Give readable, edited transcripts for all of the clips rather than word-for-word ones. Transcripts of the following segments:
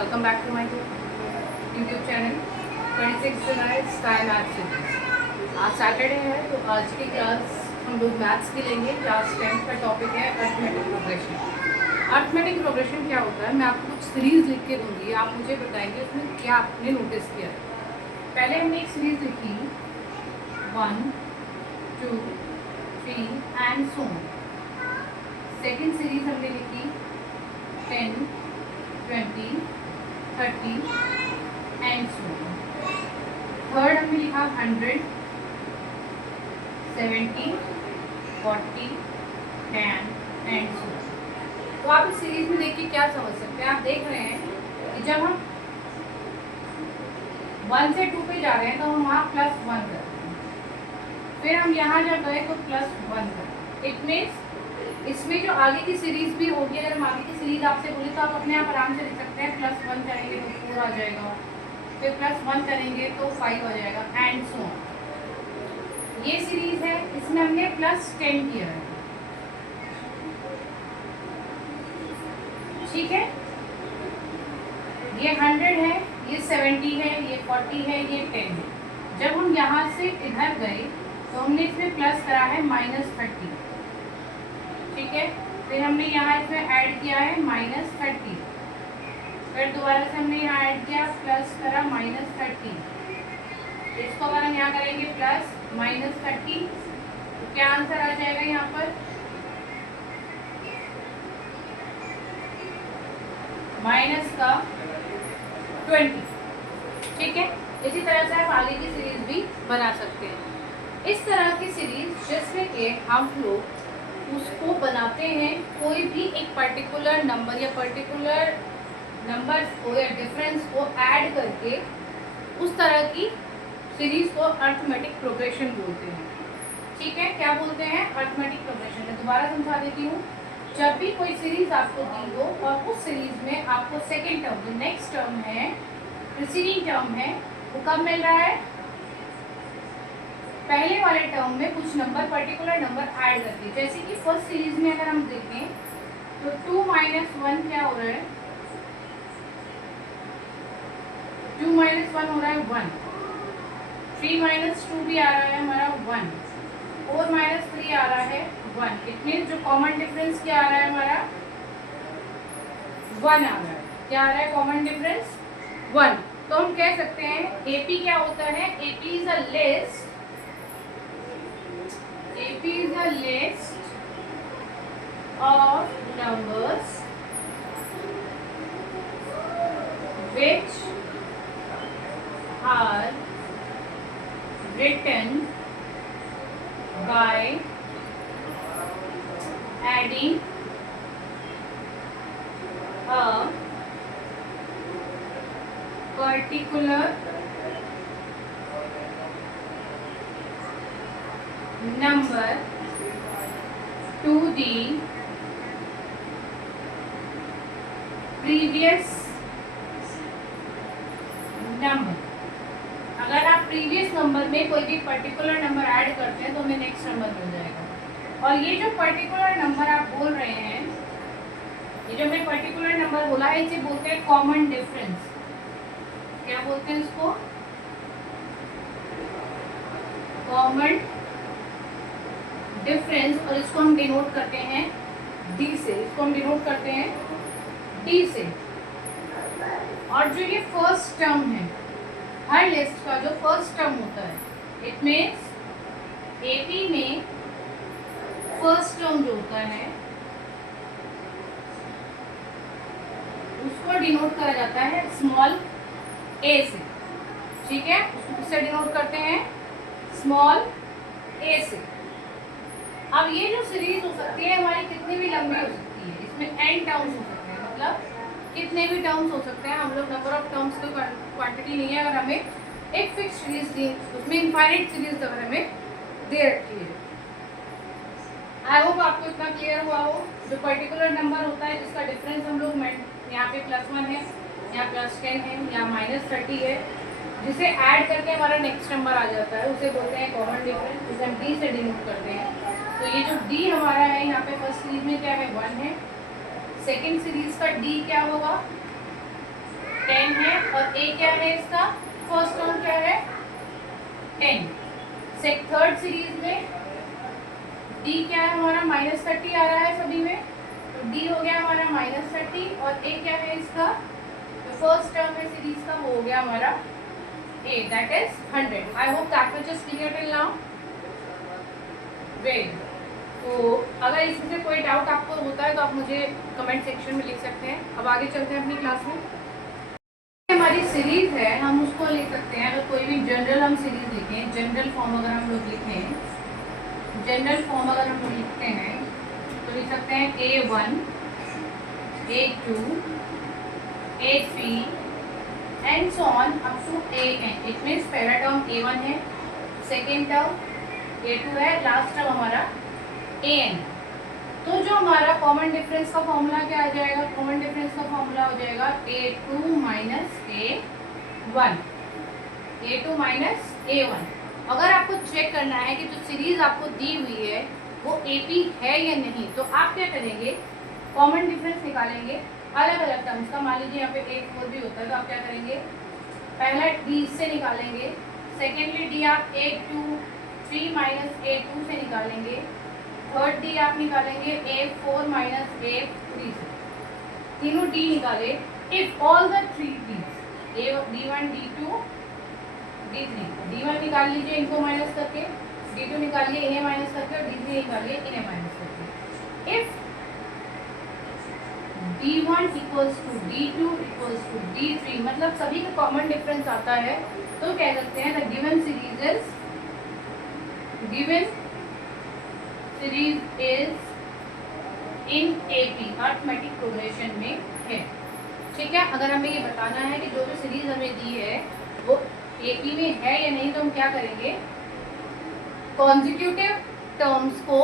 Welcome back to my YouTube channel 26 जुलाई sky math series. आज Saturday है तो आज की क्लास हम लोग मैथ्स की लेंगे। क्लास 10 का टॉपिक है अर्थमेटिक प्रोग्रेशन। अर्थमेटिक प्रोग्रेशन क्या होता है, मैं आपको कुछ सीरीज लिख के दूंगी, आप मुझे बताएंगे उसमें क्या आपने नोटिस किया है। पहले हमने एक सीरीज लिखी 1 2 3 and so on. Second series हमने लिखी 10 20 30 एंड सो ऑन। थर्ड हमने लिखा 100 70 40 10 एंड सो ऑन। तो आप इस सीरीज में देख के क्या समझ सकते हैं, आप देख रहे हैं कि जब हम 1 से 2 पे जा रहे हैं तो हम वहाँ +1 करते हैं, फिर हम यहाँ जब गए तो +1 करते हैं। इट मीन्स इसमें जो आगे की सीरीज भी होगी, अगर हम आगे की सीरीज आपसे बोले तो आप अपने आप आराम से लिख सकते हैं। +1 करेंगे तो 4 आ जाएगा, फिर +1 करेंगे तो 5 आ जाएगा एंड सो ऑन। ये सीरीज है, इसमें हमने +10 किया है, ठीक है। ये 100 है, ये 70 है, ये 40 है, ये 10 है। जब हम यहाँ से इधर गए तो हमने इसमें प्लस करा है -30, ठीक है। फिर हमने यहाँ इसमें ऐड किया है -30, फिर दोबारा से हमने यहाँ ऐड किया, प्लस करा -30। इसको अगर हम यहाँ करेंगे प्लस -30 तो क्या आंसर आ जाएगा यहाँ पर, माइनस का 20, ठीक है। इसी तरह से आप आगे की सीरीज भी बना सकते हैं। इस तरह की सीरीज जिसमें कि हम लोग उसको बनाते हैं, कोई भी एक पर्टिकुलर नंबर या पर्टिकुलर नंबर्स को या डिफरेंस को ऐड करके, उस तरह की सीरीज को अर्थमेटिक प्रोग्रेशन बोलते हैं, ठीक है। क्या बोलते हैं, अर्थमेटिक प्रोग्रेशन। मैं दोबारा समझा देती हूँ। जब भी कोई सीरीज आपको दी हो और उस सीरीज में आपको सेकेंड टर्म, जो नेक्स्ट टर्म है, प्रीसीडिंग टर्म है, वो कब मिल रहा है, पहले वाले टर्म में कुछ नंबर, पर्टिकुलर नंबर ऐड करके। जैसे कि फर्स्ट सीरीज में अगर हम देखें तो 2 - 1 क्या हो रहा है, 2 - 1 हो रहा है 1, 3 - 2 भी आ रहा है हमारा 1, 4 - 3 आ रहा है 1। इट मीन्स जो कॉमन डिफरेंस क्या आ रहा है हमारा 1 आ रहा है। क्या आ रहा है कॉमन डिफरेंस 1। तो हम कह सकते हैं AP क्या होता है, AP is a list, AP is a list of numbers which are written by adding a particular number to the previous number। अगर आप प्रीवियस नंबर में कोई भी पर्टिकुलर नंबर ऐड करते हैं तो हमें नेक्स्ट नंबर मिल जाएगा। और ये जो पर्टिकुलर नंबर आप बोल रहे हैं, ये जो हमने पर्टिकुलर नंबर बोला है, इसे बोलते हैं कॉमन डिफरेंस। क्या बोलते हैं इसको, कॉमन डिफरेंस। और इसको हम डिनोट करते हैं D से, इसको हम डिनोट करते हैं D से। और जो ये फर्स्ट टर्म है, हर लिस्ट का जो फर्स्ट टर्म होता है, इट मीन्स AP में फर्स्ट टर्म जो होता है उसको डिनोट करा जाता है स्मॉल a से, ठीक है। उसको किससे डिनोट करते हैं, स्मॉल a से। अब ये जो सीरीज हो सकती है हमारी कितनी भी लंबी हो सकती है, इसमें n टर्म्स हो सकते हैं, मतलब कितने भी टर्म्स हो सकते हैं। हम लोग नंबर ऑफ टर्म्स की क्वांटिटी नहीं है, अगर हमें एक फिक्स सीरीज दी, उसमें इनफाइनाइट सीरीज अगर हमें दे रखी है। आई होप आपको इतना क्लियर हुआ हो। जो पर्टिकुलर नंबर होता है जिसका डिफरेंस हम लोग, यहाँ पे +1 है, यहाँ +10 है, यहाँ -30 है, जिसे ऐड करके हमारा नेक्स्ट नंबर आ जाता है, उसे बोलते हैं कॉमन डिफरेंस, जिसे हम D से डिनोट करते हैं। तो ये जो D हमारा है, यहाँ पे फर्स्ट सीरीज में क्या है 1 है, सेकेंड सीरीज का D क्या होगा 10 है और ए क्या है इसका, फर्स्ट टर्म क्या है 10। थर्ड सीरीज में डी क्या है हमारा -30 आ रहा है सभी में, तो डी हो गया हमारा -30 और ए क्या है इसका, जो फर्स्ट टर्म है सीरीज का वो हो गया हमारा ए, that is 100। I hope that much is clear till now. Very, तो अगर इसमें से कोई डाउट आपको होता है तो आप मुझे कमेंट सेक्शन में लिख सकते हैं। अब आगे चलते हैं अपनी क्लास में। हमारी सीरीज है, हम उसको लिख सकते हैं, अगर कोई भी जनरल हम सीरीज लिखें, जनरल फॉर्म अगर हम लोग लिखें, जनरल फॉर्म अगर हम लोग लिखते हैं तो लिख सकते हैं A1, A2, A3 and so on up to AN। It means पहला टर्म A1 है, सेकेंड टर्म A2 है, लास्ट टर्म हमारा AN। तो जो हमारा कॉमन डिफरेंस का फॉर्मूला क्या आ जाएगा, कॉमन डिफरेंस का फॉर्मूला हो जाएगा A2 minus A1, A2 minus A1। अगर आपको चेक करना है कि जो सीरीज आपको दी हुई है वो AP है या नहीं, तो आप क्या करेंगे, कॉमन डिफरेंस निकालेंगे अलग अलग टर्म्स का। मान लीजिए यहाँ पे A4 भी होता है, तो आप क्या करेंगे, पहला D से निकालेंगे, सेकेंडली D आप A3 माइनस A2 से निकालेंगे, थर्ड D आप निकालेंगे A4 माइनस A3 से, तीनों D निकाले। If all the three D1, D2, D3, D1 निकाल लीजिए इनको माइनस करके, D2 निकालिए इन्हें माइनस करके, और D3 निकालिए इन्हें माइनस करके। If D1 equals to D2 equals to D3, मतलब सभी का कॉमन डिफरेंस आता है, तो कह सकते हैं the given series is in AP, arithmetic progression में है। ठीक है, अगर हमें ये बताना है कि जो भी सीरीज हमें दी है वो AP में है या नहीं, तो हम क्या करेंगे, कॉन्जिक्यूटिव टर्म्स को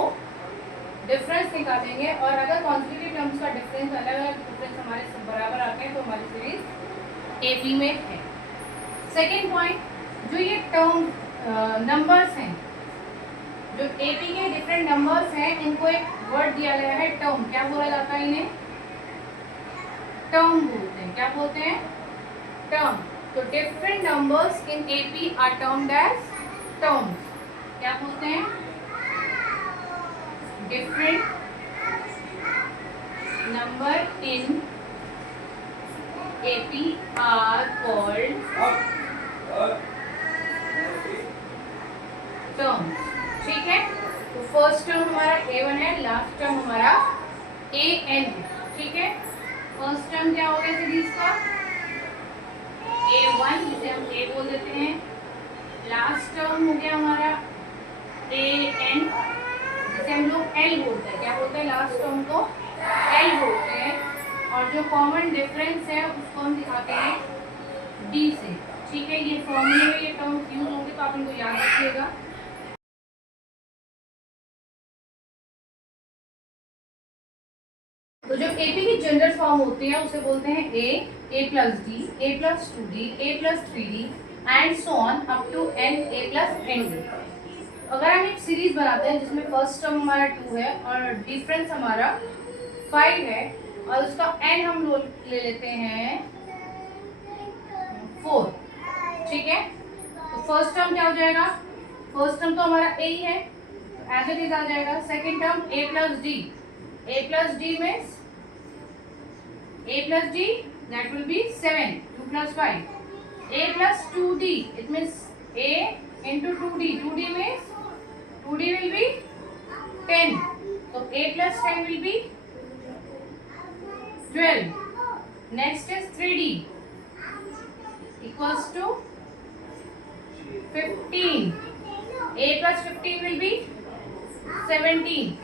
डिफरेंस निकालेंगे, और अगर कॉन्जिक्यूटिव टर्म्स का डिफरेंस अलग अलग डिफरेंस हमारे सब बराबर आते हैं तो हमारी सीरीज AP में है। सेकेंड पॉइंट, जो ये टर्म नंबर्स हैं, जो AP के डिफरेंट नंबर्स हैं, इनको एक वर्ड दिया गया है टर्म। क्या बोला जाता है इन्हें, टर्म बोलते हैं। क्या बोलते हैं, टर्म। तो different numbers in AP are termed as terms. क्या बोलते हैं, different number in AP are called terms. ठीक है, तो फर्स्ट टर्म हमारा A1 है, लास्ट टर्म हमारा AN है। ठीक है, फर्स्ट टर्म क्या हो गया सीरीज का, A1 जिसे हम A बोल देते हैं, लास्ट टर्म हो गया हमारा AN जिसे हम लोग L बोलते हैं। क्या बोलते हैं, लास्ट टर्म को L बोलते हैं, और जो कॉमन डिफरेंस है उसको हम दिखाते हैं D से। ठीक है, ये फॉर्मूले में ये टर्म्स यूज होंगे तो आप इनको याद रखिएगा। तो जो AP की जनरल फॉर्म होती है उसे बोलते हैं A plus D, A plus 2D, A plus 3D and so on up to N, A plus ND। अगर हम एक सीरीज बनाते हैं जिसमें फर्स्ट टर्म हमारा 2 है और डिफरेंस हमारा 5 है, और उसका N हम लोग ले लेते हैं 4। ठीक है, तो फर्स्ट टर्म क्या हो जाएगा, फर्स्ट टर्म तो हमारा A ही है, एज इट इज आ जाएगा। Second term A plus D, A plus D means A plus D, that will be 7, 2 plus 5. A plus 2D, it means A into 2D, 2D means 2D will be 10, so A plus 10 will be 12. Next is 3D equals to 15, A plus 15 will be 17.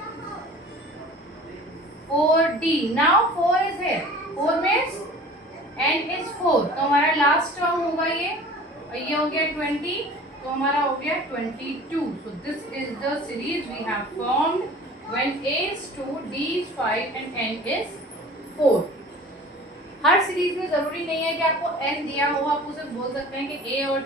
4D, now 4 is here, 4 means N is 4, तो हमारा last term होगा ये, और ये हो गया 20, तो हमारा हो गया 22. So this is the series we have formed when A is 2, D is 5 and N is 4. Her series में जरूरी नहीं है कि आपको N दिया हो, आप उसे बोल सकते हैं कि A और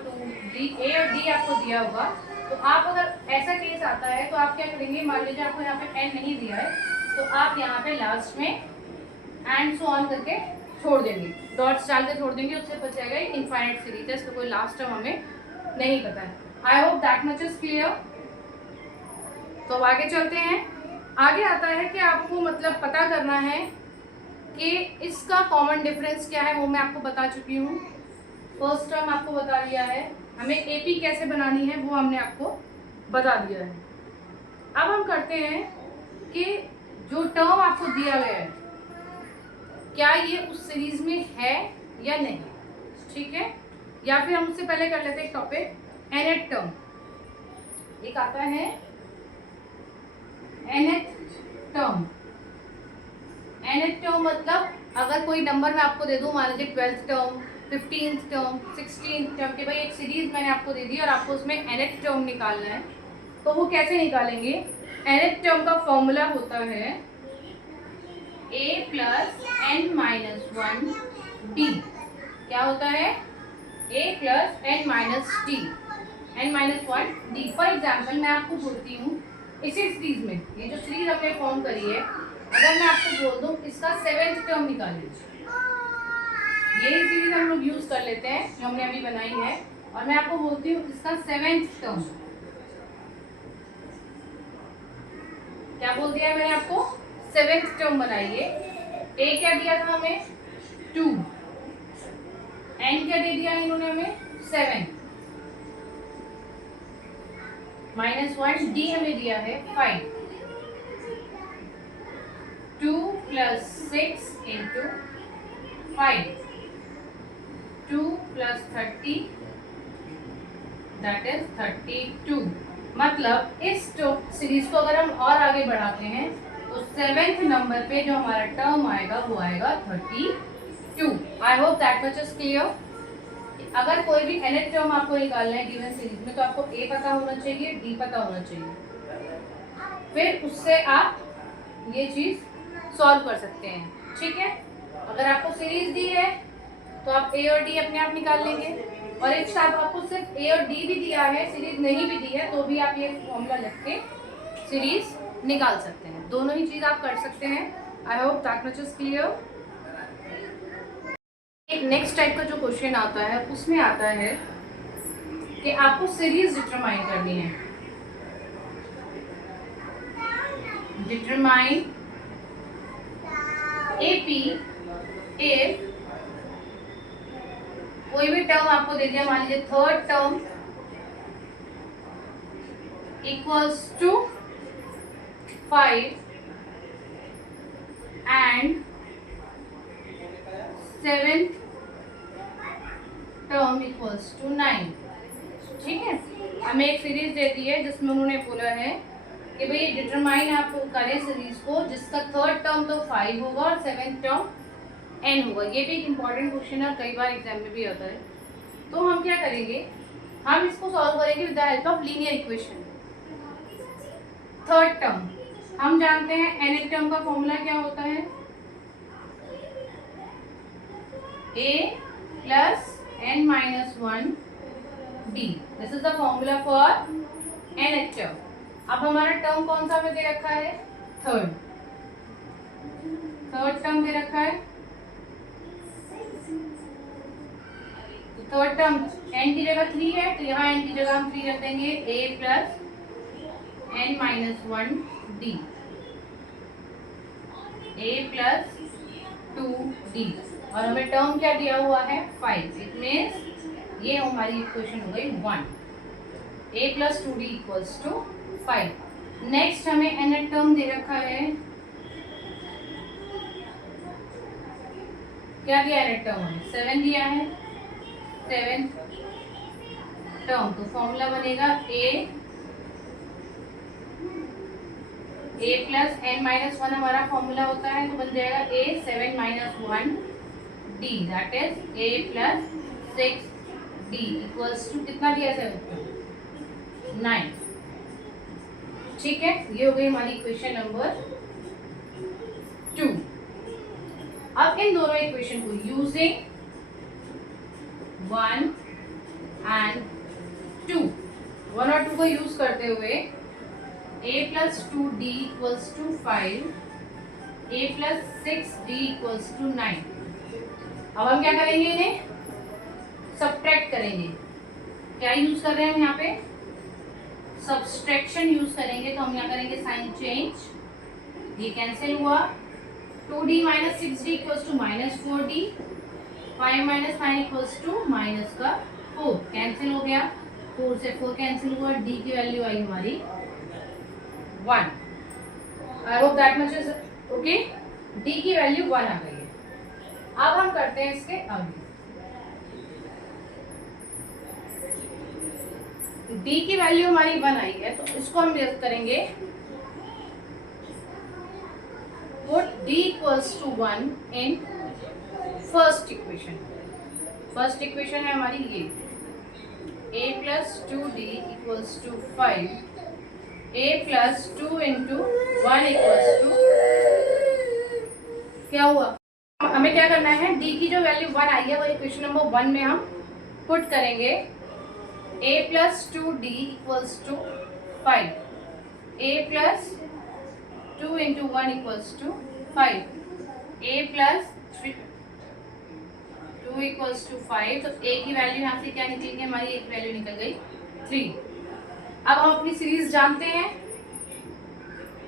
D आपको दिया होगा। तो आप अगर ऐसा केस आता है तो आप क्या करेंगे, मान लीजिए आपको यहाँ पे N नहीं दिया है, तो आप यहाँ पे लास्ट में एंड सो ऑन करके छोड़ देंगे, डॉट्स डाल के छोड़ देंगे, उससे बच जाएगा इनफाइनाइट सीरीज है, इसका कोई लास्ट टर्म हमें नहीं पता है। आई hope that much is clear. तो अब आगे चलते हैं। आगे आता है कि आपको मतलब पता करना है कि इसका कॉमन डिफरेंस क्या है, वो मैं आपको बता चुकी हूँ। फर्स्ट टर्म आपको बता दिया है, हमें एपी कैसे बनानी है वो हमने आपको बता दिया है। अब हम करते हैं कि जो टर्म आपको दिया गया है क्या ये उस सीरीज में है या नहीं, ठीक है। या फिर हम उससे पहले कर लेते हैं एक टॉपिक nth टर्म। एक आता है nth टर्म। nth टर्म मतलब अगर कोई नंबर मैं आपको दे दूं, मान लीजिए 12th term, 15th term, 16th term, कि भाई एक सीरीज मैंने आपको दे दी और आपको उसमें nth टर्म निकालना है, तो वो कैसे निकालेंगे। nth टर्म का फॉर्मूला होता है a plus n minus 1 d। क्या होता है, a plus n minus d, n minus 1 d। For example मैं आपको बोलती हूँ इसी सीरीज में, ये जो सीरीज हमने फॉर्म करी है, अगर मैं आपको बोल दूँ इसका 7th टर्म निकालिए, यही सीरीज हम लोग यूज कर लेते हैं जो हमने अभी बनाई है, और मैं आपको बोलती हूँ इसका 7th टर्म। क्या बोल दिया है मैंने आपको, 7th टर्म बनाइए। ए क्या दिया था हमें 2, एन क्या दे दिया इन्होंने हमें 7, माइनस 1 डी हमें दिया है 5। 2 plus 6 into 5, 2 plus 30 that is 32। मतलब इस सीरीज को अगर हम और आगे बढ़ाते हैं तो 7th नंबर पे जो हमारा टर्म आएगा वो आएगा 32। आई hope that much is clear. अगर कोई भी nth टर्म आपको निकालना है गिवन सीरीज में, तो आपको a पता होना चाहिए, d पता होना चाहिए, फिर उससे आप ये चीज सॉल्व कर सकते हैं, ठीक है। अगर आपको सीरीज दी है तो आप a और d अपने आप निकाल लेंगे, और एक साथ आपको सिर्फ a और d भी दिया है, सीरीज नहीं भी दी है, तो भी आप ये फॉर्मूला लिख के सीरीज निकाल सकते हैं। दोनों ही चीज आप कर सकते हैं। आई hope that much is clear. एक नेक्स्ट टाइप का जो क्वेश्चन आता है उसमें आता है कि आपको सीरीज डिटरमाइन करनी है। डिटरमाइन एपी इफ कोई भी टर्म आपको दे दिया, मान लीजिए 3rd term equals to 5 and 7th term equals to 9, ठीक है। हमें एक सीरीज देती है जिसमें उन्होंने बोला है कि भाई डिटरमाइन आप करें सीरीज को जिसका 3rd टर्म तो 5 होगा और 7th टर्म n होगा। ये भी एक इम्पॉर्टेंट क्वेश्चन है, कई बार एग्जाम में भी आता है। तो हम क्या करेंगे, हम इसको सॉल्व करेंगे with the help of linear equation. 3rd term हम जानते हैं nth टर्म का फॉर्मूला क्या होता है, a plus n minus 1 d। This is the formula for nth term. अब हमारा टर्म कौन सा में दे रखा है, 3rd टर्म दे रखा है। 3rd टर्म n की जगह 3 है, तो यहाँ n की जगह हम 3 रख देंगे, a plus n minus 1 d, a plus 2d, और हमें टर्म क्या दिया हुआ है 5। इट मीन्स ये हमारी इक्वेशन हो गई 1, a plus 2d equals to 5। Next हमें nth टर्म दे रखा है, क्या दिया nth टर्म हमें 7 दिया है। 7th टर्म तो फॉर्मूला बनेगा a प्लस n माइनस 1 हमारा फॉर्मूला होता है, तो बन जाएगा a 7 minus 1 d that is a plus 6d equals to कितना दिया 7 9, ठीक है। ये हो गई हमारी इक्वेशन नंबर 2। अब इन दोनों इक्वेशन को यूजिंग 1 एंड 2, 1 और 2 को यूज करते हुए a plus 2d equals to 5, a plus 6d equals to 9। अब हम क्या करेंगे, इन्हें सब्ट्रैक्ट करेंगे। क्या यूज कर रहे हैं हम यहाँ पे, सब्सट्रैक्शन यूज करेंगे। तो हम यहाँ करेंगे साइन चेंज, ये कैंसिल हुआ, 2d minus 6d equals to minus 4d, 5 minus 9 equals to minus का 4, कैंसिल हो गया, 4 से 4 कैंसिल हुआ, d की वैल्यू आई हमारी 1। आई hope that much is okay. d की वैल्यू 1 आ गई है। अब हम करते हैं इसके आगे, d की वैल्यू हमारी 1 आई है, तो इसको हम करेंगे put d equals to 1 in first equation। First equation है हमारी ये, a plus 2d equals to 5, a plus 2 into 1 equals to, क्या हुआ, हमें क्या करना है, d की जो वैल्यू 1 आई है वो इक्वेशन नंबर 1 में हम पुट करेंगे। a plus 2d equals to 5, a plus 2 into 1 equals to 5, a plus 2 equals to 5, तो a की वैल्यू यहाँ से क्या निकलेगी हमारी, एक वैल्यू निकल गई 3। अब हम अपनी सीरीज जानते हैं,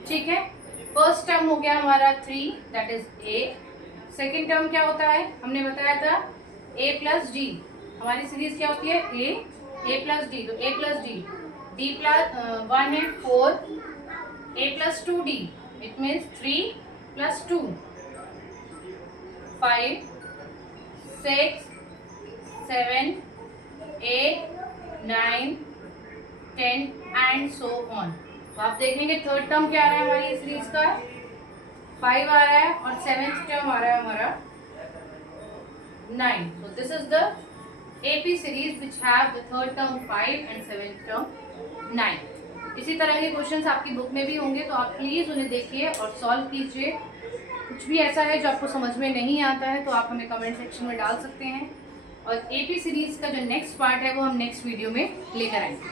ठीक है। फर्स्ट टर्म हो गया हमारा 3, that is a। Second term क्या होता है, हमने बताया था a प्लस d, हमारी सीरीज क्या होती है, a प्लस d, तो a प्लस d प्लस 1 है 4, a plus 2d, it means 3 plus 2, 5 6 7 8 9 10 and so on. तो आप देखेंगे थर्ड टर्म क्या आ रहा है हमारी सीरीज का, 5 आ रहा है, और सेवेंथ टर्म आ रहा है हमारा 9। so this is the AP series which have the third term 5 and seventh term 9। इसी तरह के क्वेश्चंस आपकी बुक में भी होंगे, तो आप प्लीज़ उन्हें देखिए और सॉल्व कीजिए। कुछ भी ऐसा है जो आपको समझ में नहीं आता है तो आप हमें कमेंट सेक्शन में डाल सकते हैं, और AP सीरीज़ का जो नेक्स्ट पार्ट है वो हम नेक्स्ट वीडियो में लेकर आएंगे।